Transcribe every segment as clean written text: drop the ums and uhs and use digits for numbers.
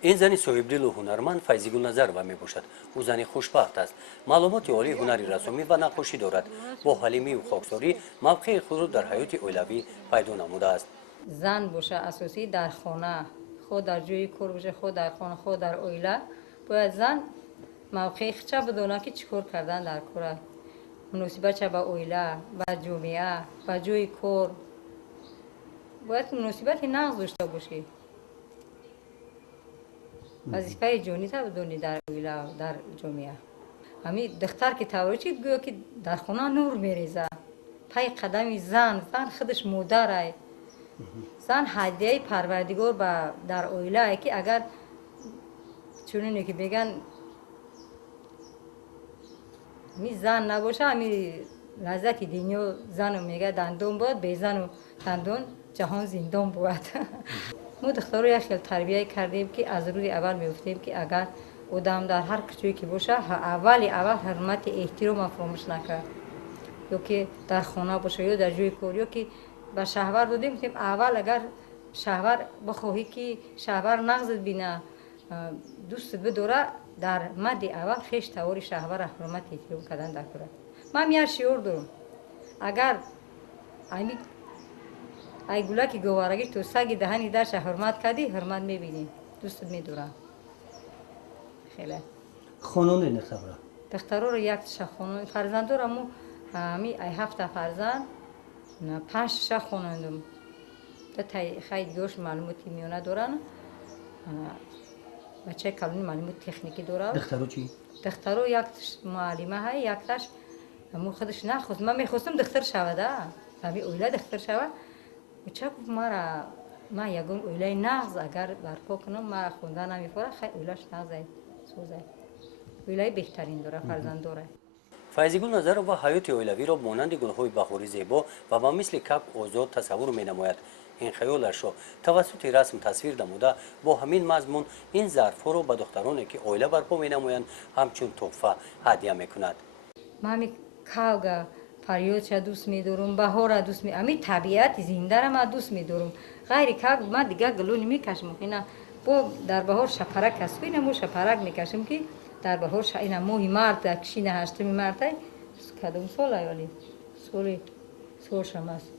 این زنی صاحبدل و هنرمند فیضی‌گل نظرова میباشد. او زنی خوشبخت است. معلومات عالی هنری رسومی و نقاشی دارد. با حلیمی و خاکساری موقع خود را در حیات اولیوی پیدا نموده است. زن باشه اساسی در خانه، خود در جای کار باشه، خود در خانه، خود در اویله، باید زن موقع خچه بدونه که چیکار کردن در کار، مناسبت چه به اویله، به جامعه، به جای کار، باید مناسبت نقض داشته باشی. وظیفه جانی تا بدونی در اویله و در جامعه. همین دختر که تواجد گویا که در خانه نور میریزه، پای قدم زن خودش مادره، زن هدیه پروردگار در اویله که اگر چونینه که بگن می زن نباشه همی لذت دنیا زن میگه دندون بود، به زن و دندون جهان زندان بود. ما دختر رو یک خیلی تربیه کردیم که از روی اول میفتیم که اگر آدم در هر کجایی که باشه اول حرمت احترام فراموش نکرد، یا که در خانه باشه یا در جای کار، یا که به شهور دادیم که اول اگر شهور بخواهی که شهور نقضت بینه دوست بداره، در مد اول خیش تواری شهور حرمت احترام کردن در کاره. من یه شعور دارم، اگر ای گلک گوارگی تو سگ دهنی درش حرمت کردی، حرمت میبینی، دوست میدارم. خیلی خانون این خبره دخترها رو یک خانون فرزند دارم، همی ای 7 فرزند 5 خانوندم. تا خیلی گوش معلوماتی میونه دارن، بچه کلونی معلومات تکنیکی داره. دخترها چی؟ دخترها یک معلمه های، یک تاش مو خودش نخواست. من میخواستم دختر شوده، همی اویله دختر شوه. بچه گفت من یکم اویله نغز اگر برپا کنم مرا خوندن نمیفوره، خیلی اویلهش نغزه سوزه. اویله بهترین داره، فرزند داره. فیضی‌گل نظرова حیات اویلوی را مانند گل‌های بهاری زیبا و با مثل کبک آزاد تصور می‌نماید. این خیالش را توسط رسم تصویر نموده با همین مضمون این ظرف‌ها را به دخترانی که اویله برپا می‌نمایند همچون تحفه هدیه می‌کند. من کاوگا فریاد دوست می‌دارم، بهار دوست می‌دارم، همین طبیعت زنده را من دوست می‌دارم. غیر کاوگ من دیگه گلو نمی‌کشم. اینا با در بهار شپرک است، اینا شپرک می‌کشم که در بهار اینا ماهی مرد کشین 8 مرد کدوم سال ایالی سال شماست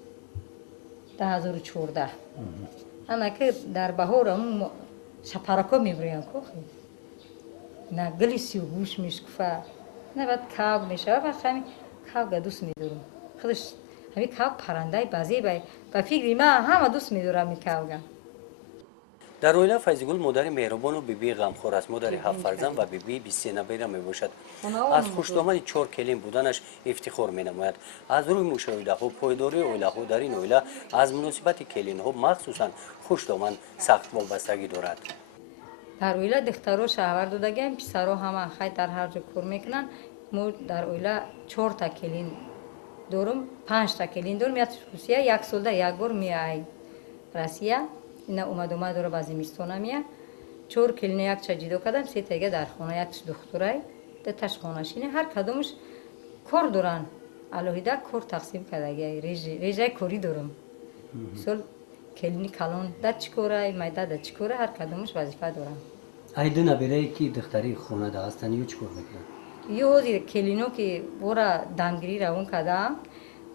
2014 انا که در بهار هم شپرکا میبریم که نه گلی سیوگوش میشکفه نه بعد کاغ میشه و همین کاغ دوست میدارم خودش همین کاغ پرنده بازی با فکری من همه دوست میدارم این کاغ. در اویله فیضی‌گل مادر مهربان و بیبی غمخوار است. مادر 7 فرزند و بیبی 23 نویره میباشد. از خوش‌آمد 4 کلین بودنش افتخار می‌نماید. از روی مشاهده‌ها پایداری اویله‌ها در این اویله از مناسبت کلین‌ها مخصوصاً خوش‌آمد سخت وابستگی دارد. در اویله دخترها شهور دادگیم، پسرها همه خیلی در هر جا کار میکنن. ما در اویله 4 تا کلین دارم، 5 تا کلین دارم. یک سال ده یک بار میای روسیه، اینا اومد داره بعضی میستونه میاد. 4 کلین یک چه جدا کردم، 3 تا در خانه، یک دختره ده تاش خانه‌شینه، هر کدومش کار دارن. الهیده کار تقسیم کردگی رژه کاری دارم. مثلا کلینی کلان ده چیکاره، میده ده چیکاره، هر کدومش وظیفه دارن. ای دو نبیره که دختری خونه ده هستن یو چیکار میکنن؟ یه کلینو که بورا دمگیری روان کردم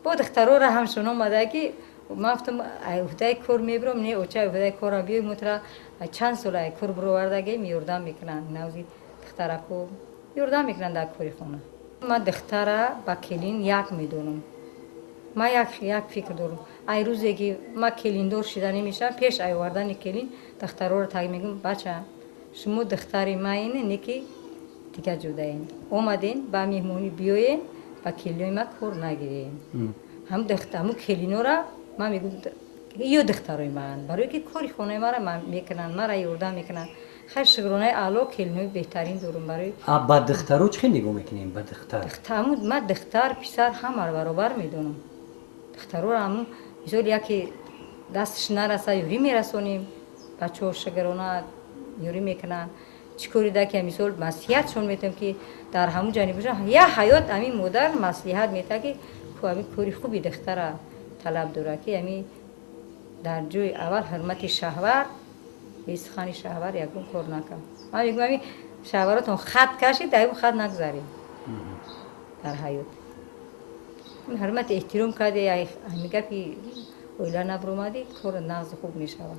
با دخترها را همشون آمده که ما گفتم عهده کار میبرم نه اوچه عهده کار را بیای متر چند سال کار برآوردگی میوردم میکنن نوزی دخترا کو یوردم میکنن در کاری خونه. من دخترا با کلین یک میدونم. ما یک فکر دارم. ای روزی که ما کلین دار شده نمیشم پیش آوردن کلین دخترها رو تگ میگم بچه شما دختری ما اینه نکی دیگه جدا این اومدین با میهمونی بیاین با کلینوی ما کار نگیرین. هم دخترمو کلینو را من میگم یو دخترای من برای که کاری خونه ما را من میکنن ما را یوردن میکنن. خیلی شکرانه اعلی کلینوی بهترین دارم برای با دخترها چه نگاه میکنین با دختر؟ من دختر پسر همه رو برابر میدونم. دخترها را همون مثال یکی دستش نرسه یوری میرسونیم، بچه ها شکرانه یوری میکنن. چیکاری ده که مثال مسیحیتشون میتونم که در همون جانب باشن یا حیات همین مادر مسیحیت میتونه که همین کاری خوبی دختر طلب داره که همین در جای اول حرمت شهور اسخانی شهر یکون کار نکم من میگم همین شهراتون خط کشید در اون خط نگذاریم در حیات اون حرمت احترام کرده میگه که اویلا نبرومدی کار نغز خوب میشود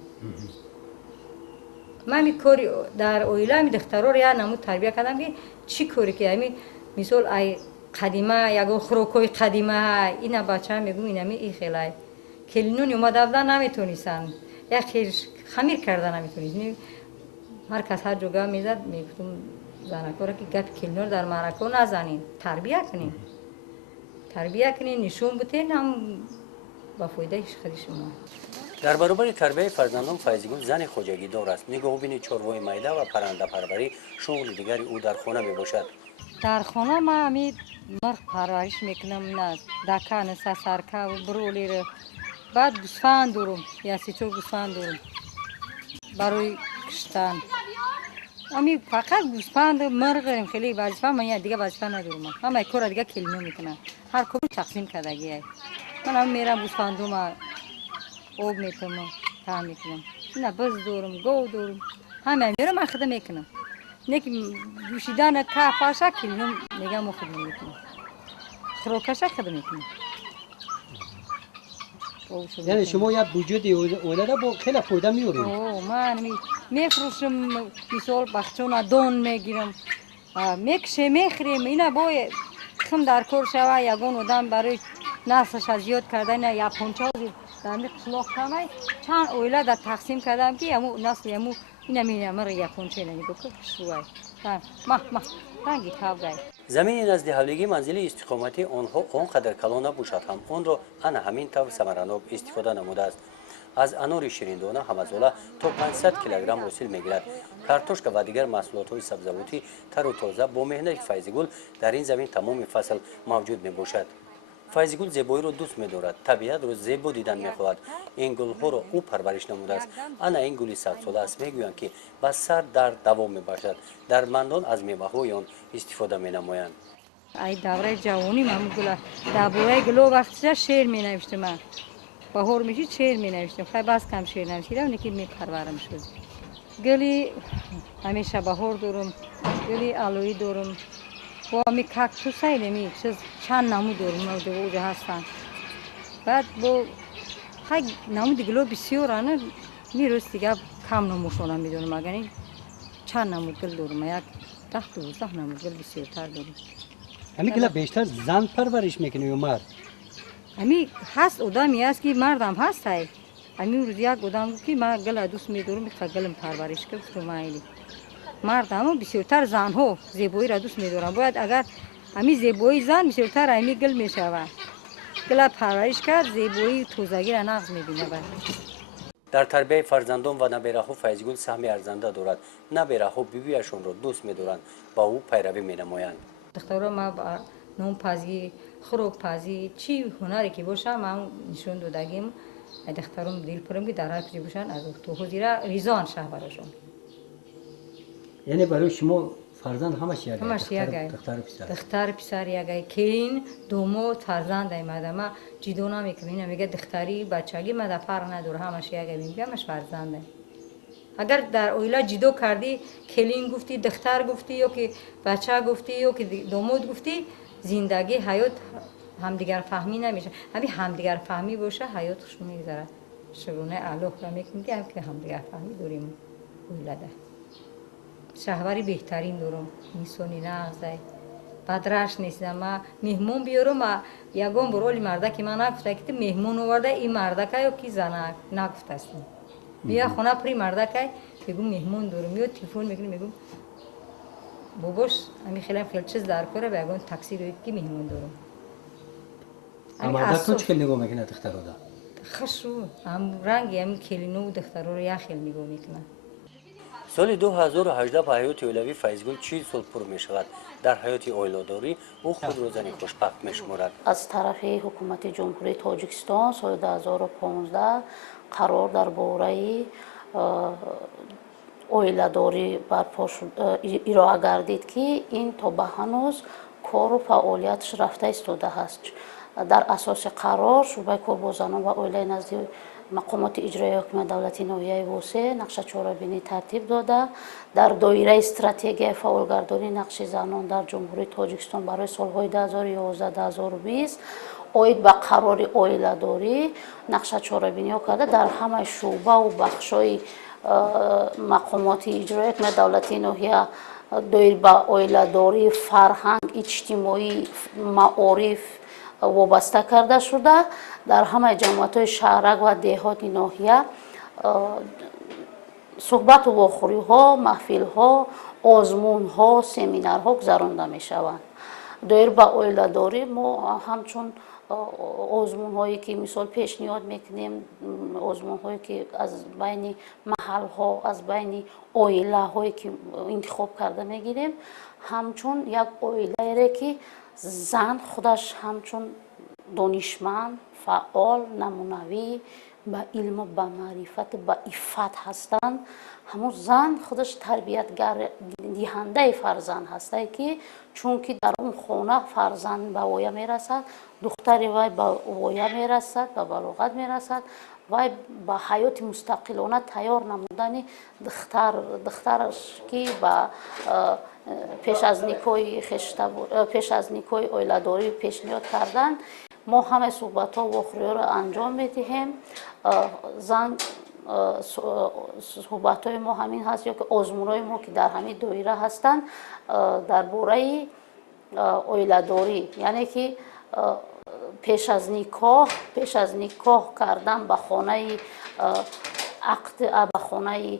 من می کاری در اویلا می دخترها رو یا نمود تربیه کردم که چی کاری که همین مثال ای قدیمه یگو خروکوی قدیمه اینا بچه هم میگم اینا می ای خیلی کلینون اومده بودن نمیتونیستن یا خیر خمیر کردن نمیتونیست هر کس هر جوگه میزد میگفتم زنکارا که گپ کلینون در معرکه نزنین تربیه کنین نشون بتین هم با فایده خودی شما در برابر تربیت فرزندان فیضگل زن خوجگی دار است میگه او بینی چروای میده و پرنده پروری شغل دیگری او در خانه می باشد در خانه ما همین مرغ پرورش میکنم نه دکه نسا سرکه و برولی رو بعد گوسفند دارم یا سی چور گوسفند دارم برای کشتن همین فقط گوسفند و مرغ خیلی وظیفه من دیگه وظیفه ندارم همه کار دیگه کلمه میکنم هر کدوم تقسیم کردگی من هم میرم گوسفندوم آب میتونم کار میکنم نه بز دارم گو دارم همه میرم من خدمت میکنم نه که جوشیدن کافاشه کلینم میگم ما خدمت میکنم خروکشه خدمت میکنم یعنی شما یا وجود اولاد با خیلی فایده میورید من میفروشم مثال بخچون دون میگیرم میکشه میخریم اینا باید خم در کار شوه یگان آدم برای نسلش از زیاد کردن یا پونچازی در می قشلاق کمه چند اویله در تقسیم کردم که امو نسل امو اینا مینه یا پونچه نمی بکر شروعه ما رنگی کابگای زمین نزد حولگی منزل استقامتی آنها آنقدر کلان نباشد هم آن را انا همین طور ثمراناب استفاده نموده است از انار شیریندانه همزوله تا 500 کیلوگرم حاصل میگیرد کارتوشک و دیگر محصولات های سبزیجاتی تر و تازه با مهنت فیضگل در این زمین تمام فصل موجود می باشد فیضگل زیبایی را دوست می‌دارد طبیعت را زیبا دیدن می‌خواهد این گل‌ها را او پرورش نموده است انا این گلی 100 ساله است میگویند که با سر در دوام میباشد در مندان از میوه‌های آن استفاده می‌نمایند ای دوره جوانی من گل درباره گلو وقتی شعر می نوشتم من بهار میشید شعر می نوشتم خیلی بس کم شعر نوشیدم اونی که می پرورم شد گلی همیشه بهار دارم گلی آلویی دارم و می کاکتوسای نمی چند نمو دارم اونجا هستن بعد با خیلی نمود گلو بسیارانه میروز دیگه کم نموشونم میدونم اگر چند نمود گل دارم یک 10-12 نمود گل بسیارتر دارم همین گلا بیشتر زن پرورش میکنه یا مرد امی هست آدمی است که مردم هست های امی روز یک آدم بود که من گل دوست می‌دارم میخوام گلم پرورش کنم تو مایلی مردم بسیارتر زن ها زیبایی را دوست می‌دارم باید اگر امی زیبایی زن بسیارتر امی گل میشود گل پرورش کرد زیبایی توزگی را نقض می‌بینه در تربیت فرزندان و نبیره‌ها فیضگل سهمی ارزنده دارد نبیره‌ها بیویشان را دوست می‌دارند با او پیروی می‌نمایند دخترها ما با نون پزی خروک پزی چی هنری که باشه من نشون دادگیم دخترم دیل پرم که در هر کجا باشن از تو حضیره ریزان شه براشون یعنی برای شما فرزند همش یگه همش یگه دختر پسر یگه کلین دومو فرزند ایمده ما جیدو نمیکنه میگه دختری بچگی ما در فرق نداره همش یگه میگه همش فرزنده اگر در اویلا جیدو کردی کلین گفتی دختر گفتی یا که بچه گفتی یا که دومود گفتی زندگی حیات همدیگر فهمی نمیشه همین همدیگر فهمی باشه حیات خوش میگذره شگونه الوه را میگم که همدیگر فهمی داریم اویلا ده شهوری بهترین دارم میسونی نغزه بدرش نیستم ما مهمون بیارم یگان برولی مرده که من نگفته که مهمون آورده این مرده که یا کی زنه نگفته استیم بیا خونه پری مرده که بگم مهمون دارم میاد تلفن میکنم میگم باباش همین خیلی چیز در کاره به یگان تاکسی روی که مهمون دارم مرده تو چه نگاه میکنه دختر رو خشو هم رنگی هم کلینو دختر رو یا خیلی نگاه میکنه سال 2018 به حیات اولوی فیضگل 40 سال پر می شود در حیات اویلاداری او خود را زنی خوشبخت می شمارد از طرف حکومت جمهوری تاجیکستان سال 2015 قرار در باره اویلاداری ارائه گردید که این تا به هنوز کار و فعالیتش رفته ایستاده است در اساس قرار شعبه کار با زنان و اویله نزد мақомоти иҷроии ҳукумати давлати ноҳияи восеъ нақшачорабинӣ тартиб дода дар доираи стратегияи фаъолгардонии нақши занон дар ҷумҳурии тоҷикистон барои солҳои 2011-2020 оид ба қарори оиладорӣ нақшачорабиниҳо карда дар ҳамаи шуъбаву бахшҳои мақомоти иҷроии ҳукумати давлати ноҳия доир ба оиладорӣ, фарҳанг, иҷтимоӣ, маориф вобаста карда шуда дар ҳамаи ҷамъиятҳои шаҳрак ва деҳоти ноҳия суҳбату вохӯриҳо, маҳфилҳо, озмунҳо, семинарҳо гузаронда мешаванд. доир ба оиладорӣ мо ҳамчун озмунҳое ки мисол пешниҳод мекунем, озмунҳое ки аз байни маҳаллҳо, аз байни оилаҳое ки интихоб карда мегирем, ҳамчун як оилаере ки зан худаш ҳамчун донишманд, фаъол, намунавӣ, ба илму ба маърифату ба иффат ҳастанд. ҳамун зан худаш тарбиятдиҳандаи фарзанд ҳастае ки чунки дар он хона фарзанд ба воя мерасад, духтари вай ба воя мерасад, ба балоғат мерасад, вай ба ҳаёти мустақилона тайёр намудани духтараш ки ба пеш аз никоҳи оиладорӣ пешниҳод карданд. мо ҳамаи суҳбатҳо вохӯриҳоро анҷом медиҳем. зан суҳбатҳои мо ҳамин ҳаст ё ки озмунҳои мо ки дар ҳамин доира ҳастанд дар бораи оиладорӣ, яъне ки пеш аз никоҳ кардан ба хонаи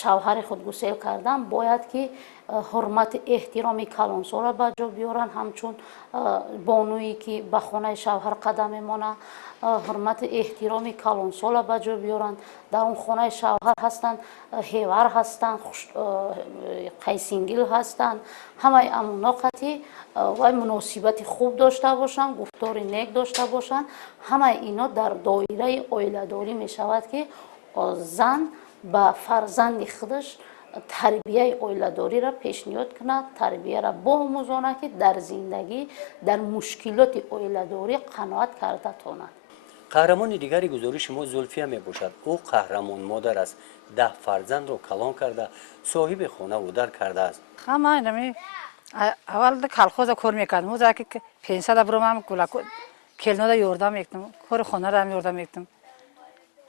шавҳари худ гусел кардан бояд ки ҳурмати эҳтироми калонсола ба ҷо биёранд, ҳамчун бонуе ки ба хонаи шавҳар қадам мемонад ҳурмати эҳтироми калонсола ба ҷо биёранд. дар он хонаи шавҳар ҳастанд, ҳевар ҳастанд, қайсингил ҳастанд, ҳамаи амуно қатӣ вай муносибати хуб дошта бошанд, гуфтори нек дошта бошанд. ҳамаи ино дар доираи оиладорӣ мешавад ки зан ба фарзанди худаш тарбияи оиладориро пешниҳод кунад, тарбияро боомӯзонад ки дар зиндагӣ дар мушкилоти оиладорӣ қаноат карда тонад. қаҳрамони дигари гузориши мо зулфия мебошад. ӯ қаҳрамон модар аст. 10 фарзандро калон карда соҳиби хона ӯ дар кардааст. аввал колхоза кор мекардам, ӯза ки пенсияда буромам келнода ёрдам мекунам, кори хонадаам ёрдам мекунам,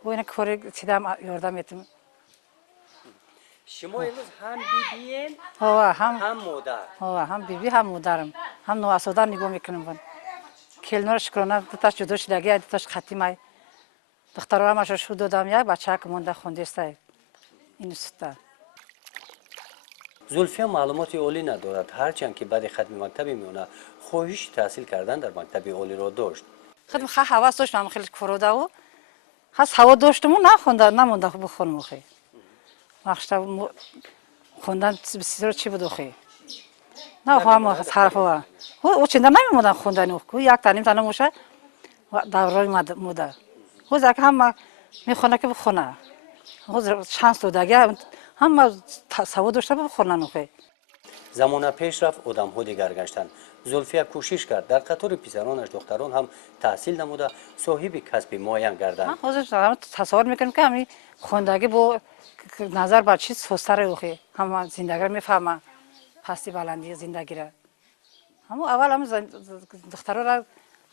ина кори чидам ёрдам мекунам. шумо имрӯз ҳам бибиен, ҳам модар. ҳам биби, ҳам модарам, ҳам ноасода нигоҳ мекунам. келнора шукрона дуташ ҷудо шудагӣ, дуташ қатимай. духтаро ҳамашро шуд додам, як бачаак монда хондестай институтда. зулфия маълумоти олӣ надорад, ҳарчанд ки баъди хатми мактаби меёна хоҳиши таҳсил кардан дар мактаби олиро дошт. خدم خا حواس داشتم خیلی کروده و هست هوا داشتم و نمونده بخونم خیلی وقتا خوندن بسیار چی بود خیلی نه هم حرف او چنده نمیموندن خوندن او یک تنیم تنم باشه دورای مادر او زاک هم میخونه که بخونه او شانس دادگی هم سوا داشته بخونن خیلی замона пеш рафт, одамҳо дигар гаштанд. зулфия кӯшиш кард дар қатори писаронаш духтарон ҳам таҳсил намуда соҳиби касби муайян гарданд. ҳозир тасаввур мекунем ки ҳамин хондагӣ бо назар ба чиз хостаре охи ҳама зиндагиро мефаҳма, пасти баландии зиндагиро. ҳамун аввал ҳам духтароро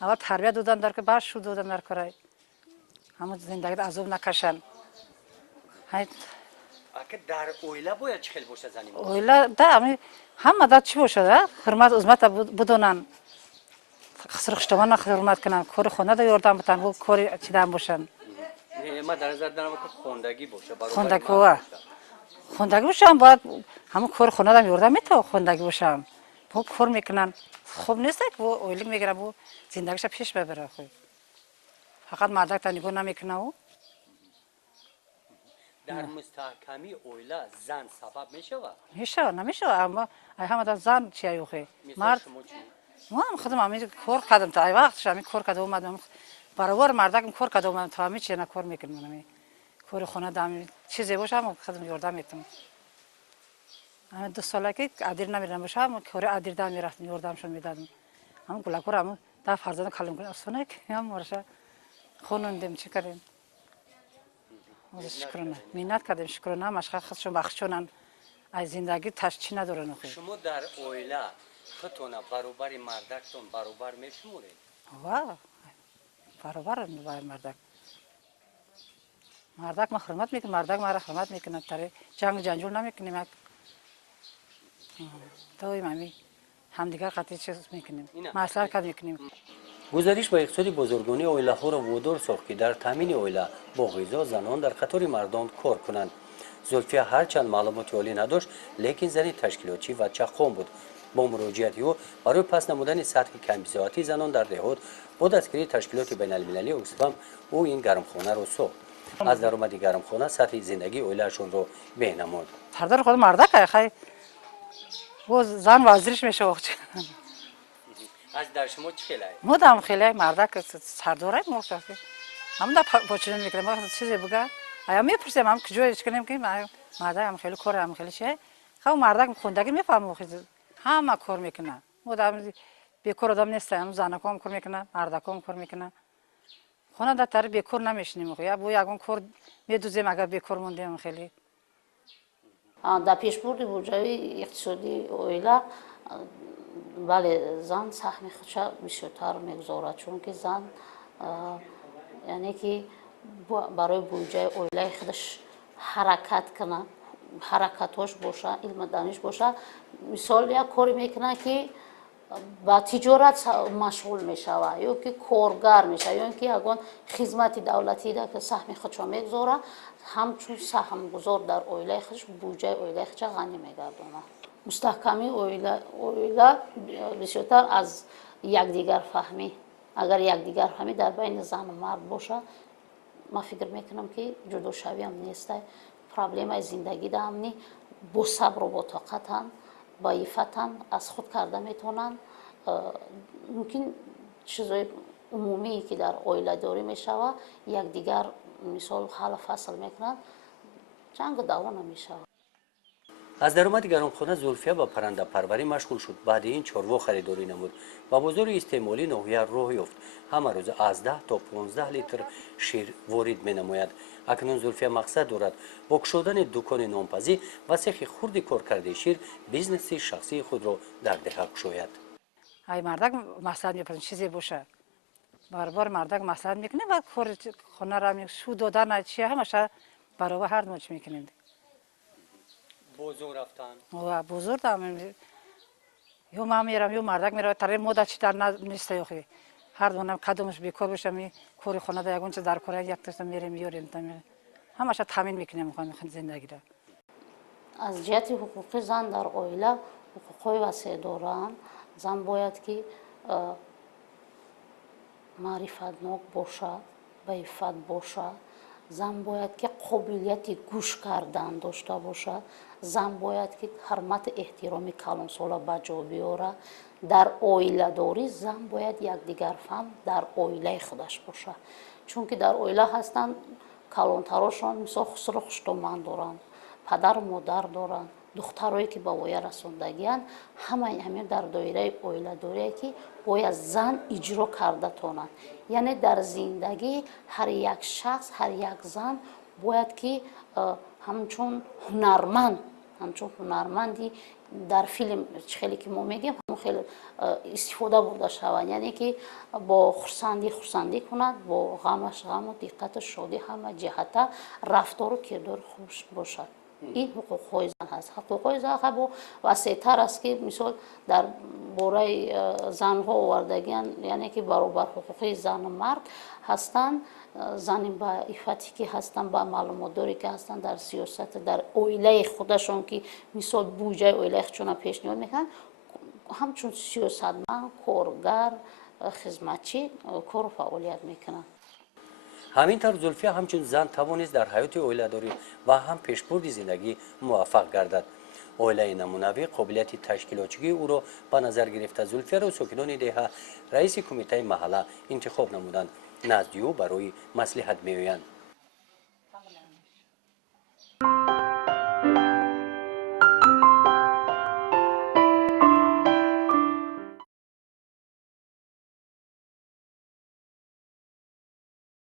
аввал тарбия додан дар ки баъд шуд додан дар кора ҳамун зиндагиро азоб накашанд. дар оила бояд чӣ хел бошад зани мо? оила да ҳама да чӣ бошад, ҳурмат узмата будонанд, хисрухштомона ҳурмат кунанд, кори хонада ёрдам бутанд, бо кори чидам бошанд. ма дар назар дарам ки хондагӣ боша. хондагӣ бошам бояд ҳамун кори хонадам ёрдам метавон хондагӣ бошам. бо кор мекунанд. хуб нест ки оилик мегирад бо зиндагиша пеш бебара. фақат мардакта нигоҳ намекунад. дар мустаҳками оила зан сабаб мешавад? мешавад, намешавад. аммо ай ҳамада зан чи аюхе мард ман худам ҳамин кор кардам, та ай вақтш ҳамин кор карда омадам, баробар мардакам кор карда омадам, та ҳамин чиена кор мекунам. ҳамин кори хона дам чизе боша ҳам худам ёрдам метавонам. ҳамин 2 сола ки адир намерам боша, ҳам кори адир дам мерафтам, ёрдамшон медадам. ҳамин гулакор ҳамин 10 фарзанд калон кунам, осона ки ҳам мораша хонондем, чӣ кардем. شکرانه منت کردیم شکرانه مشخص خودشون بخشونن از زندگی تاش چی ندارن خو شما در اویله خودتون برابر مردکتون برابر میشمورید وا برابر با مردک مردک ما حرمت میکنه مردک ما را حرمت میکنه تره جنگ جنجال نمیکنیم توی مامی همدیگر قطعی چیز میکنیم مصلحت کد میکنیم گزارش با اقتصاد بزرگانی اویله ها را وادار ساخت که در تامین اویله با غذا زنان در قطار مردان کار کنند. زلفیه هرچند معلومات عالی نداشت لیکن زنی تشکیلاتچی و چخام بود. با مراجعت او برای پس نمودن سطح کمبزاعتی زنان در دهات با دستگیری تشکیلات بین المللی اکسفام او این گرمخانه را ساخت. از درآمد گرمخانه سطح زندگی اویلهشون را بهنمود. هردار خود مردک خیلی و زن وزیرش میشه وقت از در شما چه خیلی؟ مودم خیلی مردک سرداره موقع هم در پاچون میکنم وقتی چیزی بگه آیا میپرسیم هم کجایش کنیم که مردک هم خیلی کار هم خیلی چه خب مردک خوندگی میفهمه همه کار میکنه مودم بیکار آدم نیست هم زنک هم کار میکنه مردک هم کار میکنه خونه در طرف بیکار نمیشنیم یا بو یگون کار میدوزیم اگر بیکار موندیم خیلی در پیشبرد بودجه اقتصادی اویله بله زن سهم خودش بیشتر میگذارد چون که زن یعنی که برای بودجه اویله خودش حرکت کنه حرکتاش باشه علم دانش باشه مثال یک کاری میکنه که با تجارت مشغول میشوه یا که کارگر میشه یا اینکه یگان خدمت دولتی ده که سهم خودش میگذاره همچون سهم گذار در اویله خودش بودجه اویله خودش غنی میگردونه مستحکمی اویله بسیارتر از یکدیگر فهمی اگر یکدیگر فهمی در بین زن و مرد باشه ما فکر میکنم که جدا شوی هم نیسته پرابلم زندگی دامنی با صبر و با طاقت با عفت از خود کرده میتونن ممکن چیزای عمومی که در اویله داری میشوه یک دیگر مثال حل فصل میکنن جنگ و دعوا نمیشوه از درآمد گرمخانه زلفیه با پرنده پروری مشغول شد. بعد این چاروا خریداری نمود و بازار استعمالی ناحیه راه یافت. همه روز از 10 تا 15 لیتر شیر وارد می نماید. اکنون زلفیه مقصد دارد با گشودن دکان نانپزی و سیخ خرد کارکرده شیر بیزنس شخصی خود را در دهه گشاید. ای مردک مسئله میپرسن چیزی باشه بار مردک مسئله میکنه و خونه را میگه سو دادن چیه همشه برابر هر نوچ میکنیم بازار رفتن و بزرگ هم یا من میرم یا مردک میره تره مدت چی در نیست یخی هر دونم کدومش بیکار باشه می کوری خونه ده یگون چه در کره یک تا میریم میاریم تا میره همش تامین میکنیم میخوام زندگی را از جهت حقوق زن در اویله حقوقی وسیع دارن زن باید که معرفتناک باشد با عفت باشد زن باید که قابلیت گوش کردن داشته باشد زن باید که حرمت احترام کلان ساله به جا بیاره در اویله داری زن باید یکدیگر فهم در اویله خودش باشه چون که در اویله هستن کلانتراشان مثلا خسرو خشتومند دارن پدر و مادر دارن دخترایی که با ویا رسوندگیان همین در دایره اویله داری که باید زن اجرا کرده تونن یعنی در زندگی هر یک شخص هر یک زن باید که همچون هنرمندی در فیلم خیلی که ما میگیم خیلی استفاده برده شود یعنی که با خرسندی کند با غمش غم و دقتش شادی همه جهت رفتار و کردار خوش باشد این حقوق‌های زن هست حقوق‌های زن با وسیع‌تر است که مثال در باره زن‌ها آوردگیان یعنی که برابر حقوق زن و مرد هستند زن با عفتی که هستند با معلومات داری که هستند در سیاست در اویله خودشون که مثال بودجه اویله خودشون پیشنهاد میکنن همچون سیاستمند کارگر خدمتچی کار و فعالیت میکنن همینطور زلفیه همچون زن توانست در حیات اویله داری و هم پیشبرد زندگی موفق گردد. اویله نمونوی قابلیت تشکیلاتچی او را به نظر گرفته زلفیه را ساکنان دهه رئیس کمیته محله انتخاب نمودند. نزد او برای مصلحت میآیند.